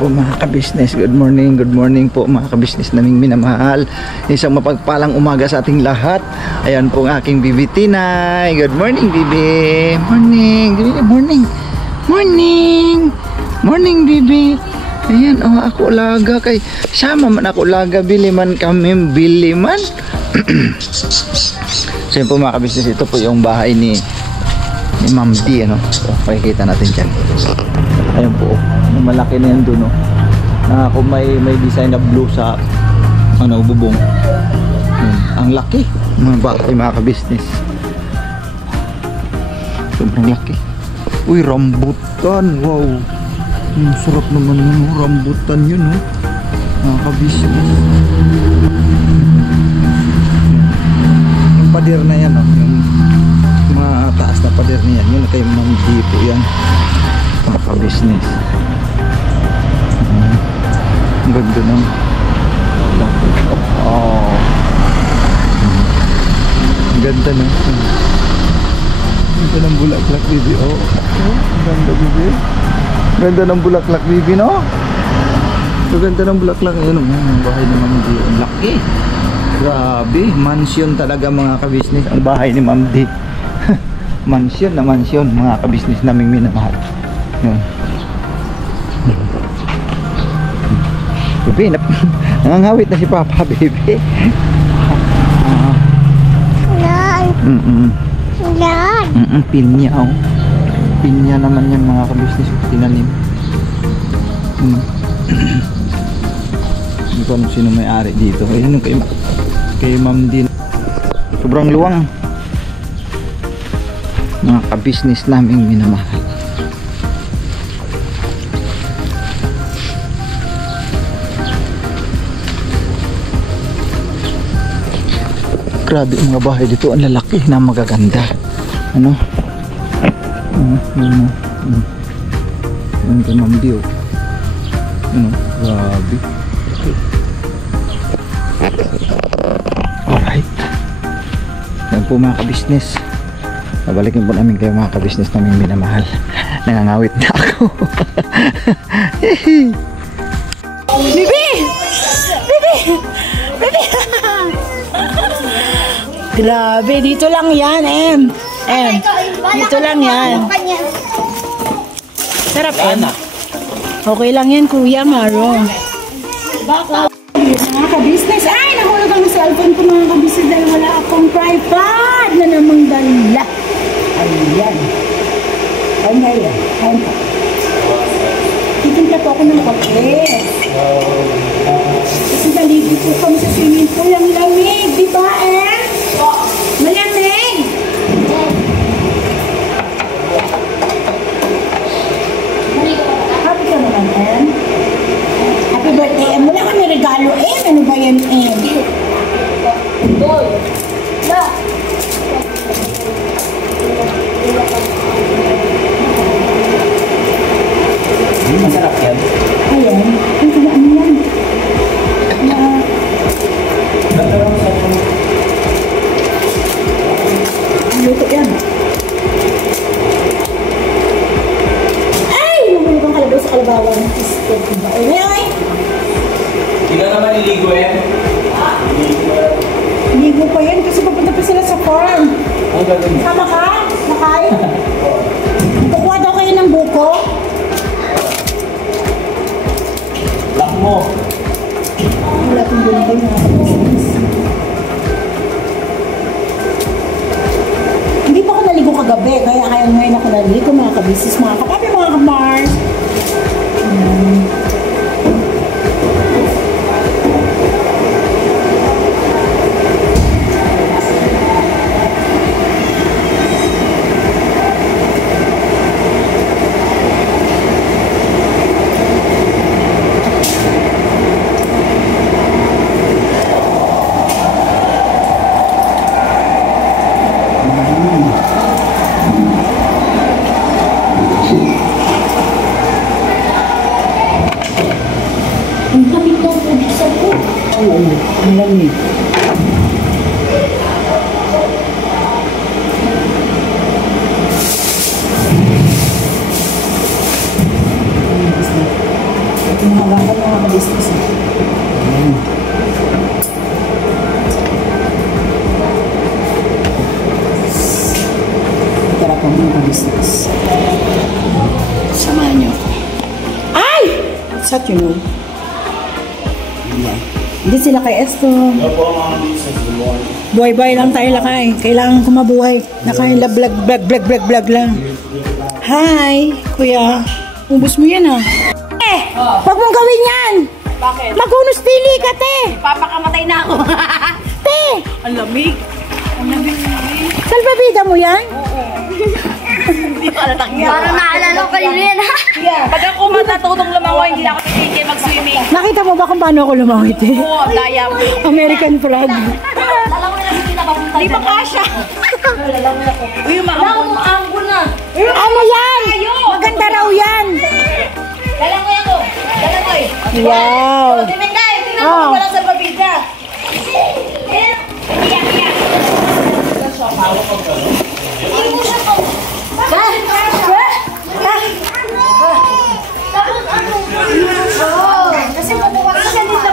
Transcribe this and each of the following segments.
po mga kabisnes, good morning po mga kabisnes naming minamahal. Isang mapagpalang umaga sa ating lahat. Ayan po ang aking Bibi Tinay. Good morning Bibi. Morning Bibi. Ayan ako laga kay sama man ako laga, bili man kami, bili man. So yun po mga kabisnes, ito po yung bahay ni Ma'am D, ano? So, pakikita natin dyan. Ayun po, yung malaki na yan doon, no? Na kung may design na blue sa bubong. Ang laki mga bahay mga kabisnes, sobrang laki. Uy, rambutan, wow, sarap naman yung rambutan yun, no? Mga kabisnes. Yung pader na yan, no? Yung mataas na pader na yan, yun kay Ma'am D po yan mga kabisnes. Ang ganda ng ang ganda na. Ganda ng bulaklak Bibi. Ang ganda Bibi. Ganda ng bulaklak Bibi, no? Ang ganda ng bulaklak. Ayun ang bahay ni Ma'am D. Ang laki. Grabe, mansion talaga mga kabisnes ang bahay ni Ma'am D. Mansion na mansion mga kabisnes naming minamahal. Bibi, nangangawit na si Papa, Bibi. Pinya, pinya naman yan mga kabisnes, tinanim. Hindi ko alam sino may-ari dito. Ayun kay Ma'am din. Sobrang luwang mga kabisnes naming minamahal. Grabe ang mga bahay dito, ang lalaki na magaganda. Ano? Ang Ma'am D, grabe. Alright. Yan po mga kabisnes. Babalikin po namin kayo mga kabisnes namin minamahal. Nangangawit na ako. Bibi! Grabe, dito lang yan, dito lang yan. Sarap, okay lang yan, Kuya Maro. Mga kabisnes, ay, nahulog ang cellphone ko mga kabisnes dahil wala akong tripod na namang dala. Ayan. Ayan pa. Titinta po ako ng kape. Kasi naligo po kami sa swimming pool. Ang lamig, di ba, malamig! Happy ka naman, Happy birthday, wala kami regalo, ano ba yan, Masarap yan. Ayan, ang kailangan yan. Luto yan. Ay! Nahulog ang kalabaw sa kalabawan. Ay! Hindi ka naman niligo yan? Ligo pa yan kasi papunta pa sila sa farm. Sama ka? Makay? Kukuha daw kayo ng buko? Lock mo. Wala kong buko na. Hindi pa ako naligo kagabi, kaya ngayon ako naligo mga kabisis, mga kapapi, mga kamars. Malamig. that, you know. Hindi sila kay Esto. Buhay-buhay lang tayo lakay. Kailangan ko mabuhay. Nakain la blag lang. Hi, kuya. Ubus mo yan ah. Wag mong gawin yan. Bakit? Magunos dili ka, te. Papakamatay na ako. Te. Ang lamig. Ang lamig. Salbabida mo yan? Hindi ko alatang yan. Parang naalala ko kanina yan, ha? Pag ako matatutong lumangoy, hindi na ako titigil mag-swimming. Nakita mo ba kung paano ako lumawit eh? Oo, daya mo. American flag. Lalangoy na hindi napapunta. Di ba kasha? Lalangoy ako. Uy, umaambon. Lalangoy na. Ano yan? Maganda raw yan. Lalangoy ako. Lalangoy. Wow. Dimengay, tingnan Oh. mo wala sa babida. Kasi mabukas siya dito.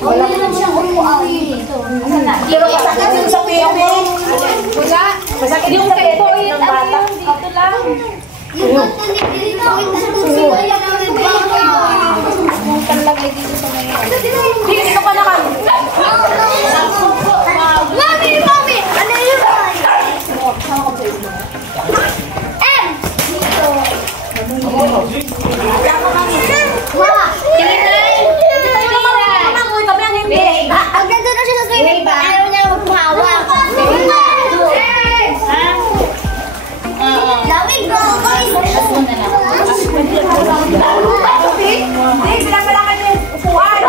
Wala lang siyang umuwi. Pero masakit yung sa pipi. Wala. Masakit yung sa pipi ng bata. Dito lang. Yung bato dito. Yung talagay dito sa may. Dito ka na ka. Mami! Mami! Ano yun? M! Dito. Wala. Tingin na rin. Kami ang hindi. Ang ganda na siya sa swimming pool. Ayaw niya magpahawak. Lawig ko, guys. Hindi, pinapalakan yung upuan.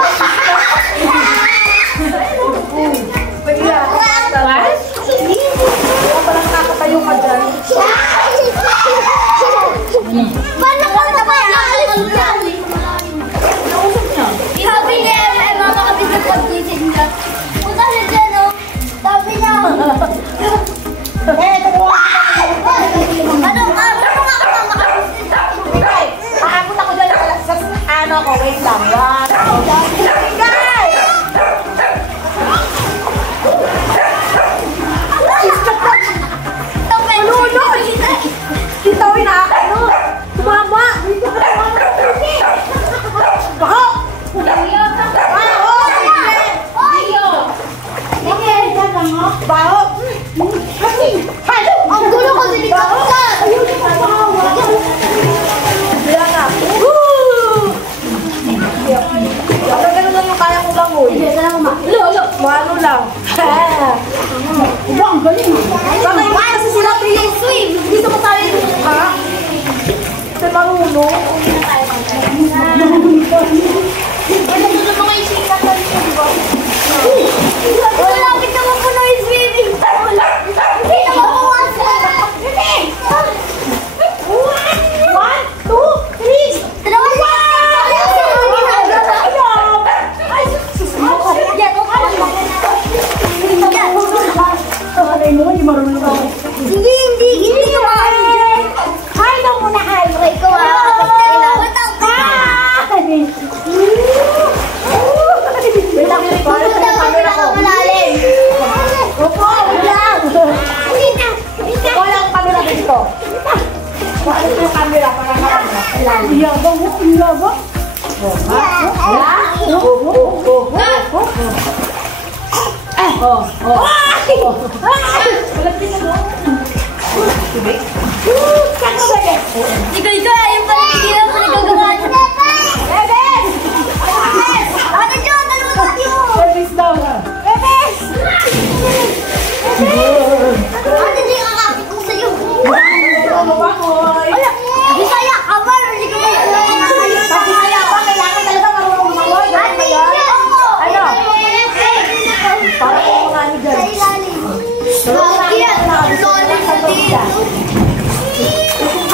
Parang kakatayo ka dyan. Paano ko na ba yan? Sabi niya, ay mga kapit na pag-visit niya. Punta siya dyan, oh. Sabi niya. Ano nga kasama ka? Aabot ako dyan sa ano ko, wait lang. Guys! Dito, inaakano. Tumama. Dito ka naman. Bako! Baho! Ang gulo ko sa likod ka! Bila na. Ano ganun lang yung kaya kong langoy? Mano lang. Ang galing. Baka yung kasi sila Swim! dito mo tayo yung mukha. Kasi marunong. Ano na mga isikat na dito, di ba? Malapit naman po na yung swimming pool. Hindi na mabawasan. One, two, three. Dalawa na. Ay, susunod. Ay mo, hindi marunong ako. Hindi ka makain. Hi daw muna, hi. Okay, ikaw Matap ka. Pumunta ka na ako malalim. Opo, wait lang. Wala akong camera dito. Wala yung camera para makakita. Iyabang mo, iyabang. Ikaw, yung paligid ang pinagagawa niya. Bebes! Ano dyan? Nalunod yun! Service daw na. Bebes! Ano di kakapit ko sa'yo? Wala! Bisaya ka ba? Hindi ka ba? Bisaya pa, kailangan talaga marunong mangoy. Ano yun? Ano? Para kung mga ano dyan. Sa ilalim. Yan! Ang solid sa dito.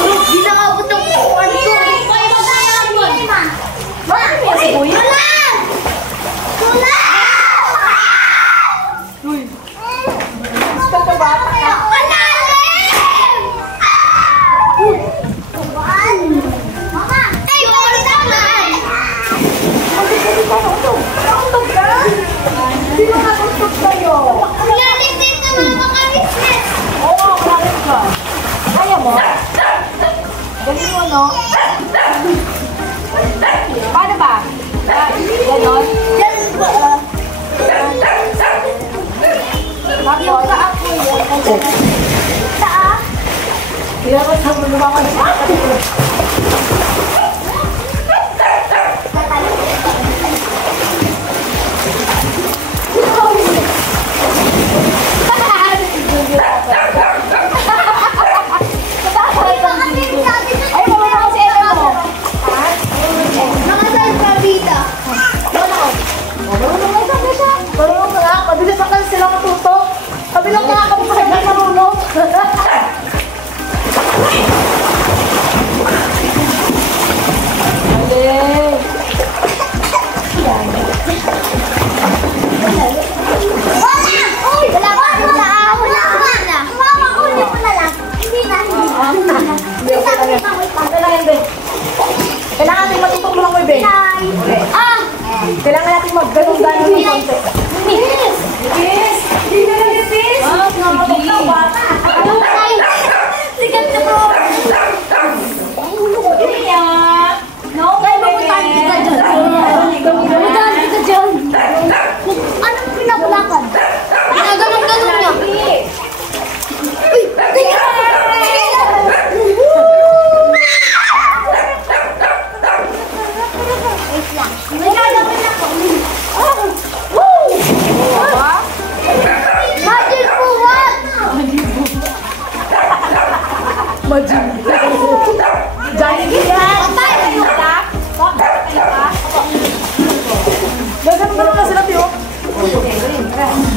Di na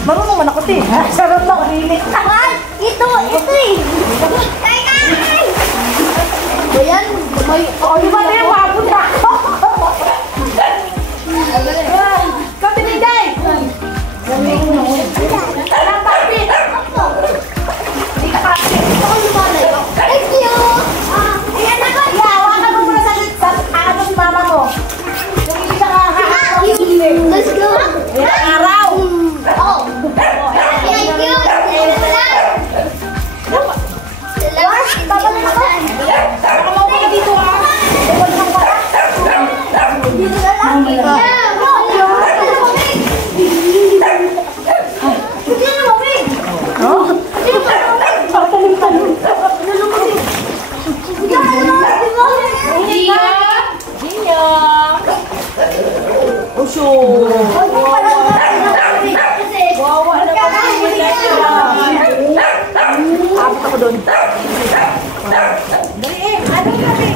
Marunong man ako, te. Sarap na, ulilit. Ito eh. Kay! Ayan, may... Di ba tayo mabot na? Kati ni Jay! Alam, papi! Hindi ka papi. Thank you! Ayan na ko! Hawakan mo muna sa ano si mama mo. Yung hindi siya kakakakakakak. Let's go! Ayan, araw! Oh! Thank you! Babalik ako! Baka maupo ka dito, ha? Ewan mo ka. Dito na lang! Abot ako doon. Dali eh. Ano ka eh?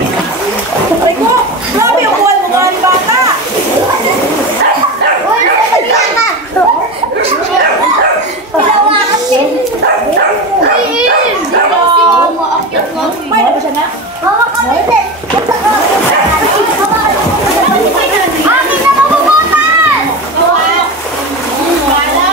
Try ko. Grabe yung buwan mo nga ni bata. May na ba siya na? Akin na mabubutan! Ano?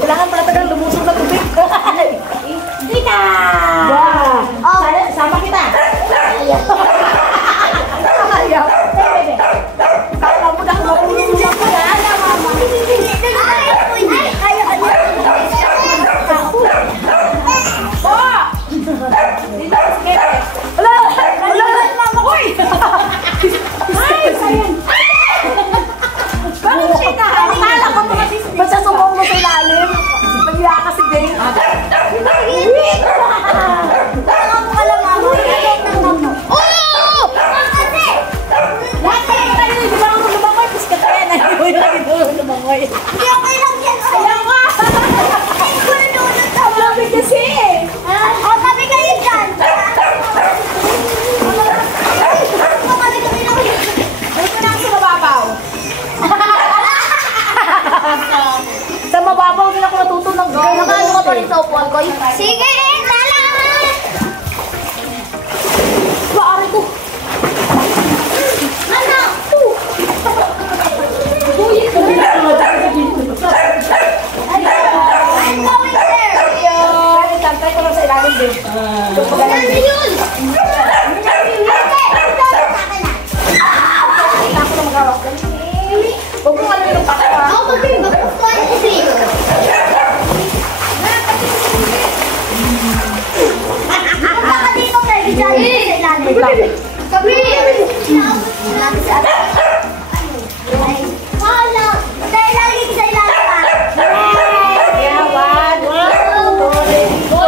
Kailangan pala tagal lumusog na tubig. Dika! Sama kita. Ayaw. Kala mo na kung marunong ako yan. Bakit siya nakakala ko mga sisip? Basta sumong mo sa ilalim. Maghiya ka si Dane. Hindi okay lang yan. Ayaw ka! Sabi kasi eh. O, tabi kayo dyan. Gusto na sa mababaw. Sa mababaw din ako natutunan. Nakano ka pa rin sa upuan ko? Sige, talaman! Baari ko. Ano? I'm going there! Tantay ko lang sa ilalim din. Ano yun? Huwag mo alam yung pako ha. Ako mag-gustuhan kasi. Punta ka dito, Fergie. Diyan sa ilalim. Sabi! Wala! Dahil lagi sa ilalim pa. Yeah, one, two, three, go.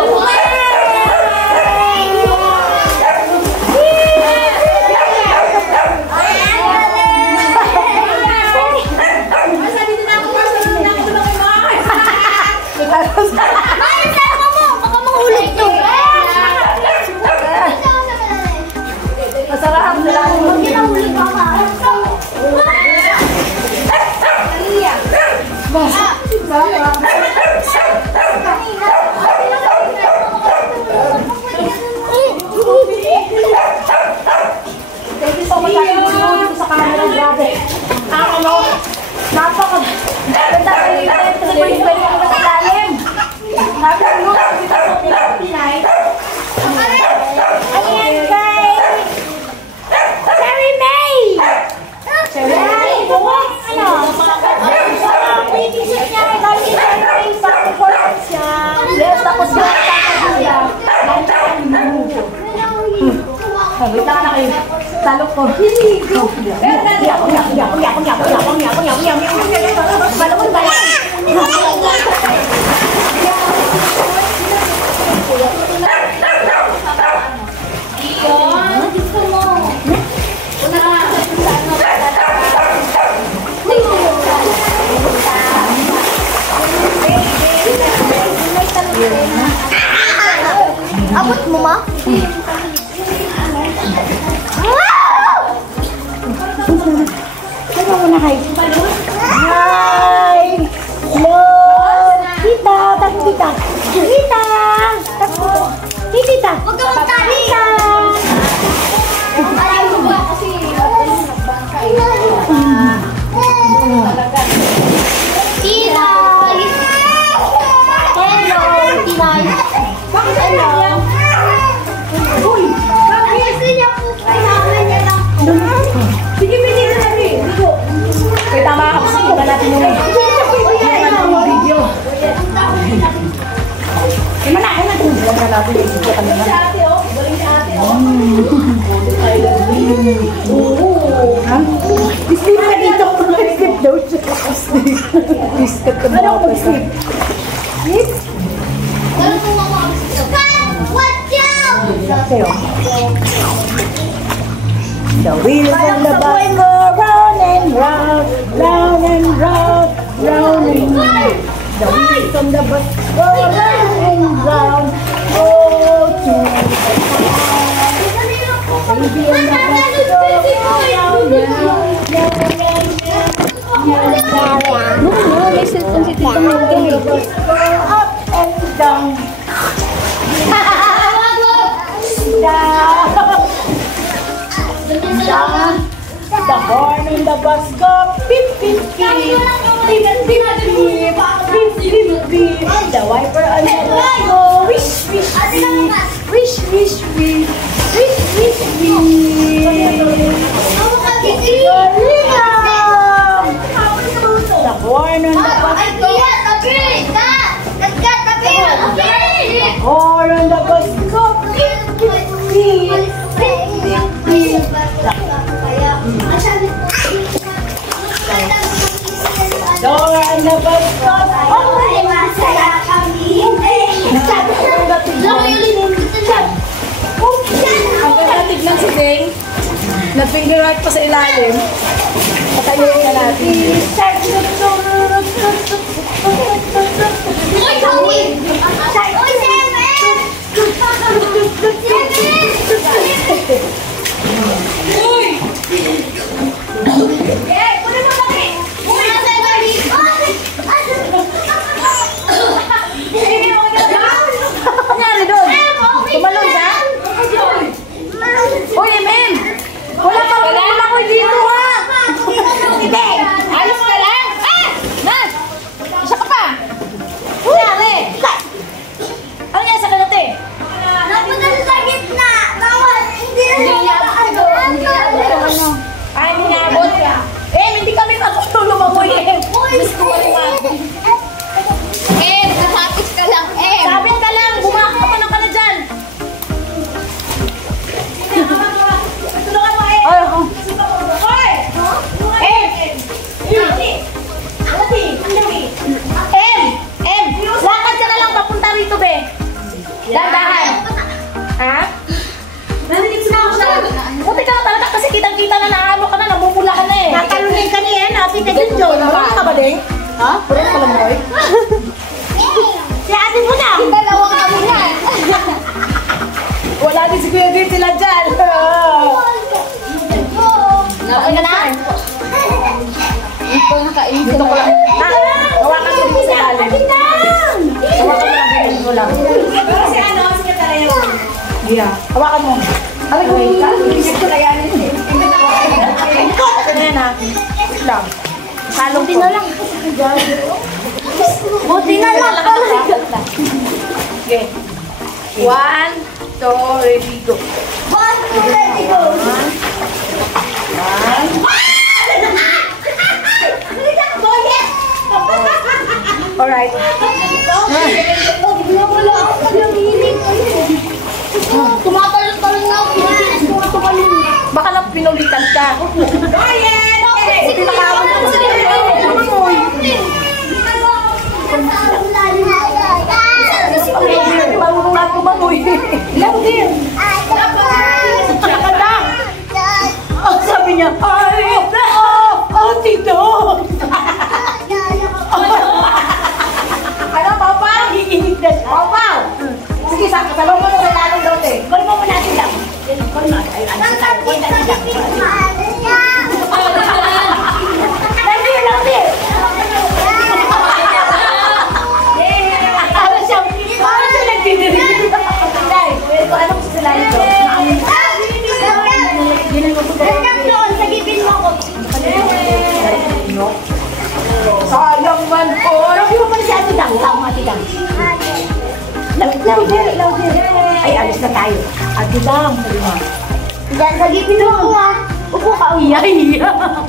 Ay, sama mo! Baka mahulog to. Masarap na lang. Huwag yun ang hulog ka pa. Thank you so much dito sa camera, grabe. Ano? Napaka ganda kayo yung kasi pwede ko sa ilalim. Napaka dito sa Pinay. Ayan, guys! Cherry May! Cherry May! Ano? Pretty siya niya. Dahil si Cherry May, sakto siya. Yes, tapos yung kakagula. Wait lang na kayo. Salok ko. Balon ba yan? Gusto mo. Hi! Hi! Hello! Tita! Tapo tita! Tita! Tapo! Tita! Huwag ka magtali! Tita! Ayaw mo ba kasi nagbangkay. Tinay! Hello, Tinay! Bakit hello? Uy! Bakit kasi niya po kailangan niya lang? Sige, pwede na nabi! Dito! Kaya tama ako sa iba natin muna. Video. Manakain natin. Huwag na natin yung video kanina. Si ate, oh. Galing si ate, oh. Sleep ka dito. Sleep daw siya. Sleep ka daw. Ano sleep? Sleep? Ano kung watch out! Sa'yo. The wheels on the bus go round and round, round and round, round and round. The wheels on the bus go round and round, oh to the town. Baby on the bus go round and round, may cellphone si Tita Mangga. Up and down. The horn in the bus go beep beep beep, beep beep beep, beep beep beep. The wiper on the bus go wish wish wish, wish wish wish, wish wish wish. The horn on the bus go. Horn on the bus go beep beep beep, beep beep beep. Door and the bus stop. Ang pagkatignan si Deng, nag-finger right pa sa ilalim. Patayin na natin. Nangyari doon? Tumalon ka? Uy, Emem! Wala ko dito, ha? Hindi! Ayos ka lang? Ah! Nas! Isa ka pa! Nangyari! Ano nga sa kanate? Napunta sa gitna! Bawal! Hindi na siya ano. Ay, hinabot ka. Hindi kami matutulong mamuhi, Miss ko Kasapit ka lang, Sabi ka lang, bumakot ka na ka na dyan. Tulungan mo, Ay, ako. Hoy! Lakad ka na lang papunta rito, be. Dandahan. Ha? Naninig sila ako siya. Buti ka na talaga kasi kitang-kita na naano ka na, namumula ka na eh. Natalunin ka niya, ate ka dyan, John. Marunong ka ba, Deng? Ha? Marunong ka lang, boy? Si ate mo na. Dalawa kami na. Wala din si Kuya Dir sila dyan. Nakain ka na? Ito nakain Dito ko lang. Hawakan ko dito sa ilalim. Hawakan mo lang, ganyan mo lang. Pero si ano, si Katarina. Yeah. Hawakan mo. Aray ko, isip ko na yan. Ito na yan ha. Wait lang. Halong ko. lang. Buti na lang. Okay. 1, 2, ready, go. Ready, go. Alright. Tumatalon-talon na ako. Pinipilis ko nga tumalon. Baka lang pinulitan ka. Pinakawan ko sa Marunong na tumamoy. Lang din. Tsaka lang. Sabi niya, ay, Ate Dang. Louder. Ay, alis na tayo. Ate Dang, sabi mo. Diyan, sagipin mo ako ah. Upo ka, uyay.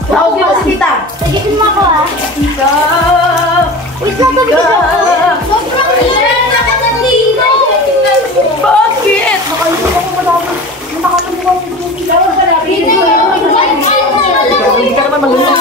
Tawag mo si Tita. Sagipin mo ako ah. Tita. Wait lang, sabi ko sobrang hirap na ka ng ligo. Bakit? Hindi ka naman magulang.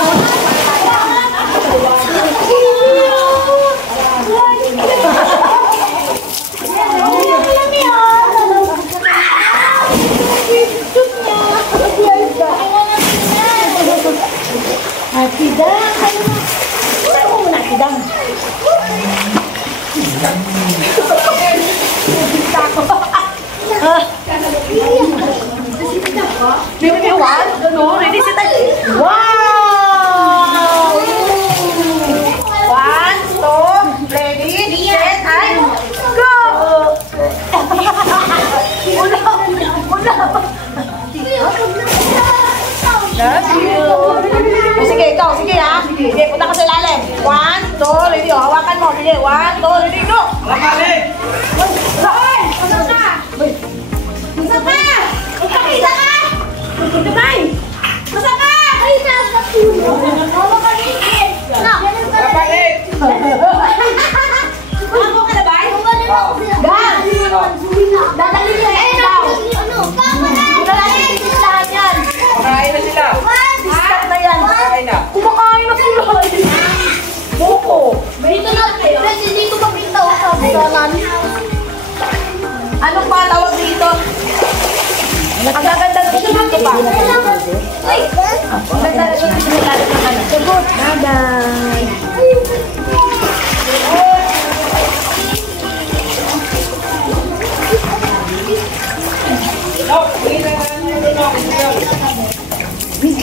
Ate Dang, Saan mo muna, Ate Dang? Baby, one? Ano? Ready, set, wow! 1, 2, ready, set, and go! Love you! Sige, ikaw, sige ha. Sige, punta ka sa ilalim. 1, 2, ready, oh. Hawakan mo. Sige, 1, 2, ready, go! Balik! Hoy! Masa ka? Masa ka? Magpakita ka! Magpakita! Masa ka? ay, nasa puno. Oo, kaligid. Na, ganun ka na. Balik! Ako ka na ba? Ganun ako sila. Gang! Dadalhin niya. Eh, ano? Kama na. Dadalhin sila lahat yan. Makain na sila! Discount na yan. Makain na! Kumakain na sila. Boko. Dito na. Pwede dito mabitaw sa bukalan. Anong pa tawag dito? Ang gaganda dito dito pa. Ay, Ang ganda dito dito ng ano. Sagot. Bye-bye.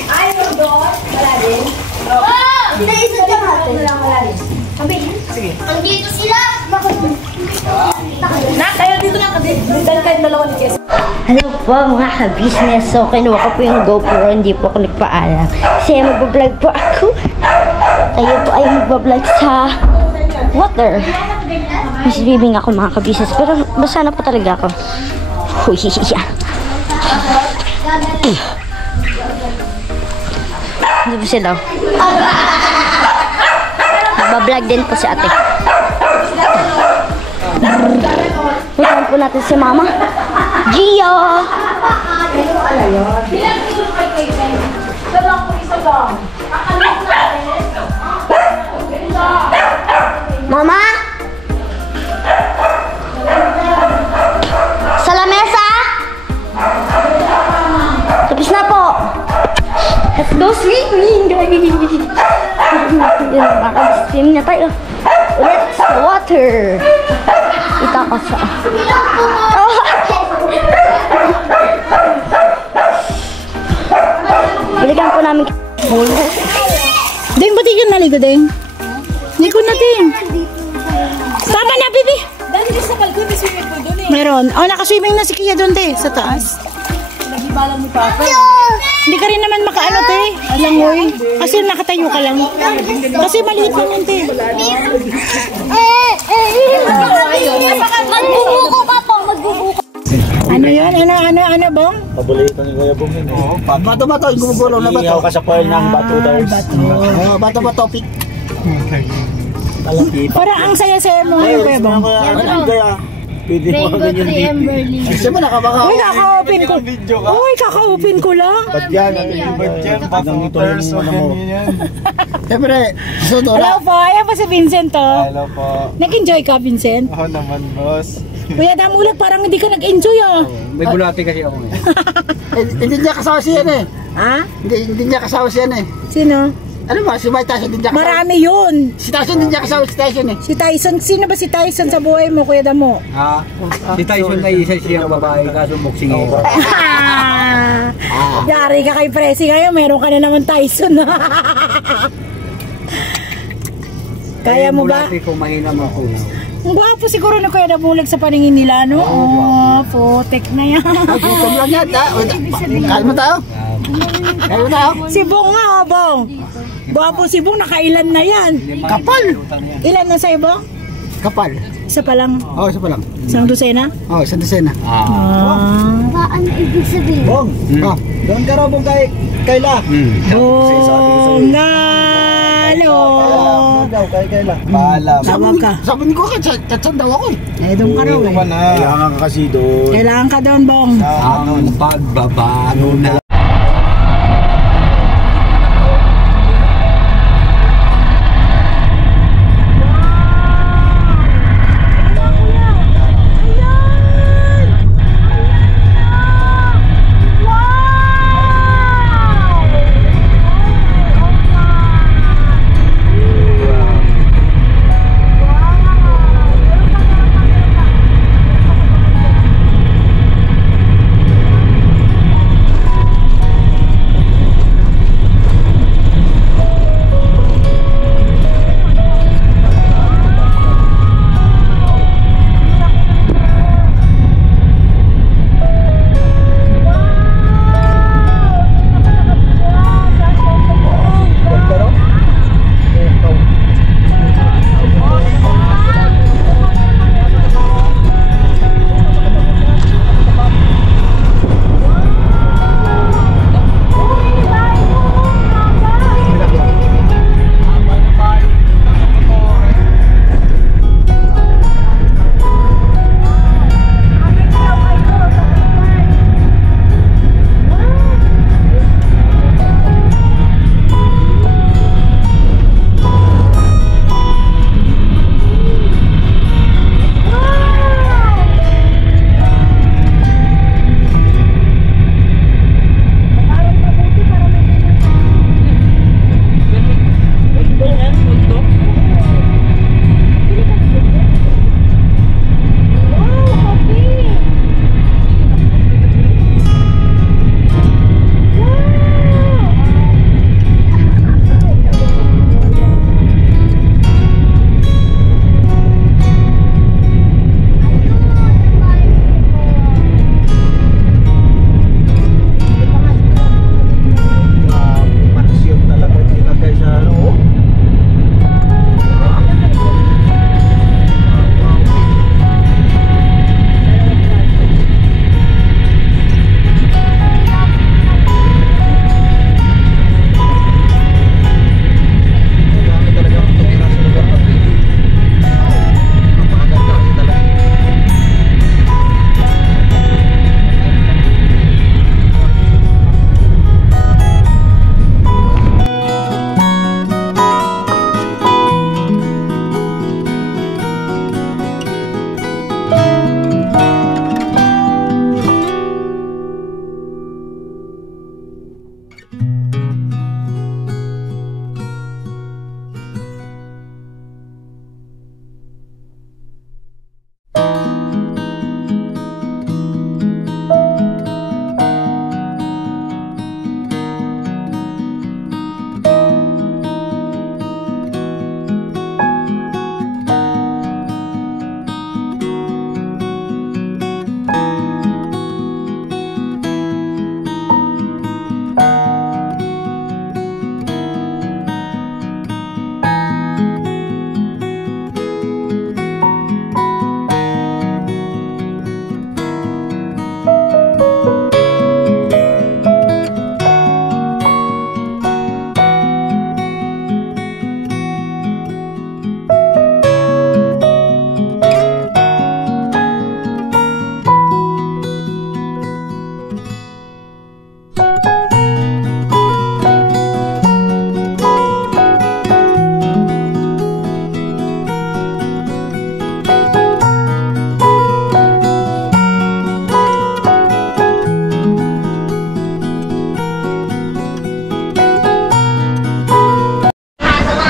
Ayaw doon. Wala din. Naisip ka natin. Wala din. Sige. Andito sila. Nak, kayo dito na. Dahil kayong dalawa ni Jess. Hello po mga ka-business. So kinuha ko po yung GoPro, hindi po ako nagpaalam. Kasi magbablog po ako. Tayo po ay magbablog sa water. Misbibing ako mga ka-business. Pero basa na po talaga ako. Huhihiya. Hindi po sila. Nagbablog din po si ate. Puntahan po natin si Mama Gio! Mama? Sa lamesa? Tapos na po. Let's go swimming, guys! Yun, makaka-swimming na tayo. Let's water! Ita ka sa... Oh. Balikan po namin. Deng, ba't yun naligo, Deng? Ligo na, Deng. Tama na, baby. Dahil dito sa balcony, may swimming pool doon eh. Meron. Oh, nakaswimming na si Kia doon, te. Sa taas. Nagibalang mo Papa. Hindi ka rin naman makaano, te. Alangoy. Kasi nakatayo ka lang. Kasi maliit lang yun, te. Magbubuko ka po, magbubuko. Ano yun? Ano, bong? Paborito ni Kuya Bong yun. Oo, Bato-bato, gumugulong na bato. Iyaw ka sa foil ng bato dars. Bato-bato, pick. Parang ang saya-saya mo ngayon, Kuya Bong. Ano kaya? Pwede mo ganyan dito. Kasi mo nakabaka. Uy, kaka-open ko. Uy, kaka-open ko lang. Ba't yan? Ba't yan? Batuters o ganyan. Siyempre, Hello Dora. po. Ayan po si Vincent, to. Hello po. Nag-enjoy ka, Vincent? Oo naman, boss. Kuya Damulag, parang hindi ka nag-enjoy, ah. May bulati kasi ako eh. Hindi niya kasama siya eh. Ha? Hindi niya kasama siya eh. Sino? Ano ba, si Mike Tyson hindi niya kasama. Marami yun. Si Tyson hindi niya kasama si Tyson eh. Si Tyson, sino ba si Tyson sa buhay mo, Kuya Damo? Ha? Si Tyson ay isa siyang babae kaso boxing eh. Yari ka kay Presi ngayon, meron ka na naman Tyson. Kaya mo ba? Bulati ko mahina mo ako. Ang gwapo siguro na Kuya Damulag sa paningin nila, no? Oo, putek na yan. Gutom lang yata. Kalma tayo. Kalma tayo. Si Bong nga, oh, Bong. Gwapo si Bong, nakailan na yan. Kapal. Ilan na sa'yo, Bong? kapal. Isa pa lang. Oh, isa pa lang. Isang dosena? Oh, isang dosena. Ba, ano ibig sabihin? Bong, Oh. doon ka raw Bong kay Kayla. Bongalo! Paalam daw kay Kayla. Paalam. Tawag ka. Sabi ko, katsan daw ako eh. Eh, doon ka raw Dito ka eh. na. Kailangan ka kasi doon. Kailangan ka doon, Bong. Ang pagbabago na.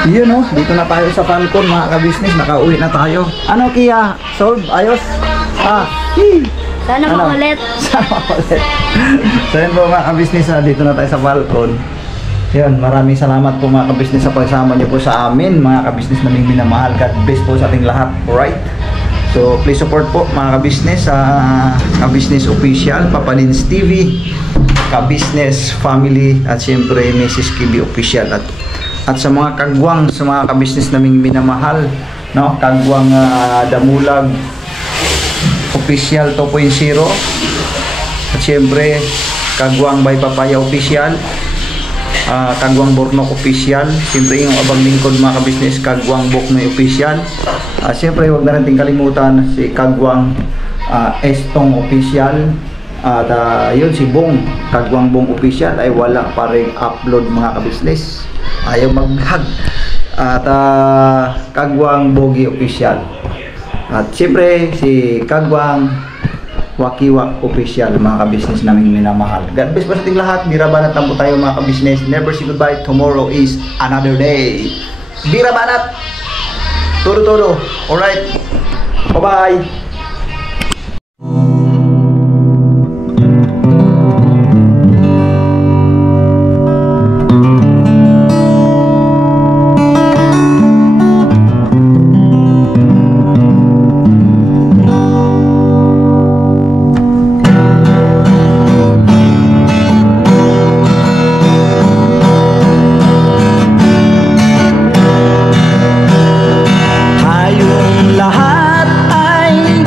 Yun oh, dito na tayo sa Falcon mga ka-business, nakauwi na tayo. Ano Kia? Sold? Ayos? Sana makulit. Sana makulit. So yun po mga ka-business, dito na tayo sa Falcon. Yun, maraming salamat po mga ka-business sa pagsama niyo po sa amin, mga ka-business naming minamahal. God bless po sa ating lahat, alright? So please support po mga ka-business sa ka-business official, Papa Lins TV, ka-business family, at siyempre Mrs. Kibi official, at sa mga kagwang, sa mga ka-business naming minamahal, no? Kagwang Damulag Official 2.0. At syempre, Kagwang Bay Papaya Official, Kagwang Bornok Official, syempre yung abang lingkod mga kabisnes, Kagwang Boknoy Official. Syempre, huwag na natin kalimutan si Kagwang Estong Official. At yun si Bong, Kagwang Bong Official ay wala pa rin upload mga kabisnes, ayaw mag-vlog. At Kagwang Bogi Official. At syempre si Kagwang Wakiwak Official, mga kabisnes namin minamahal. God bless po sa ating lahat. Bira Banat lang po tayo mga kabisnes. Never say goodbye. Tomorrow is another day. Bira Banat. Todo. Alright. Bye-bye. Lahat ay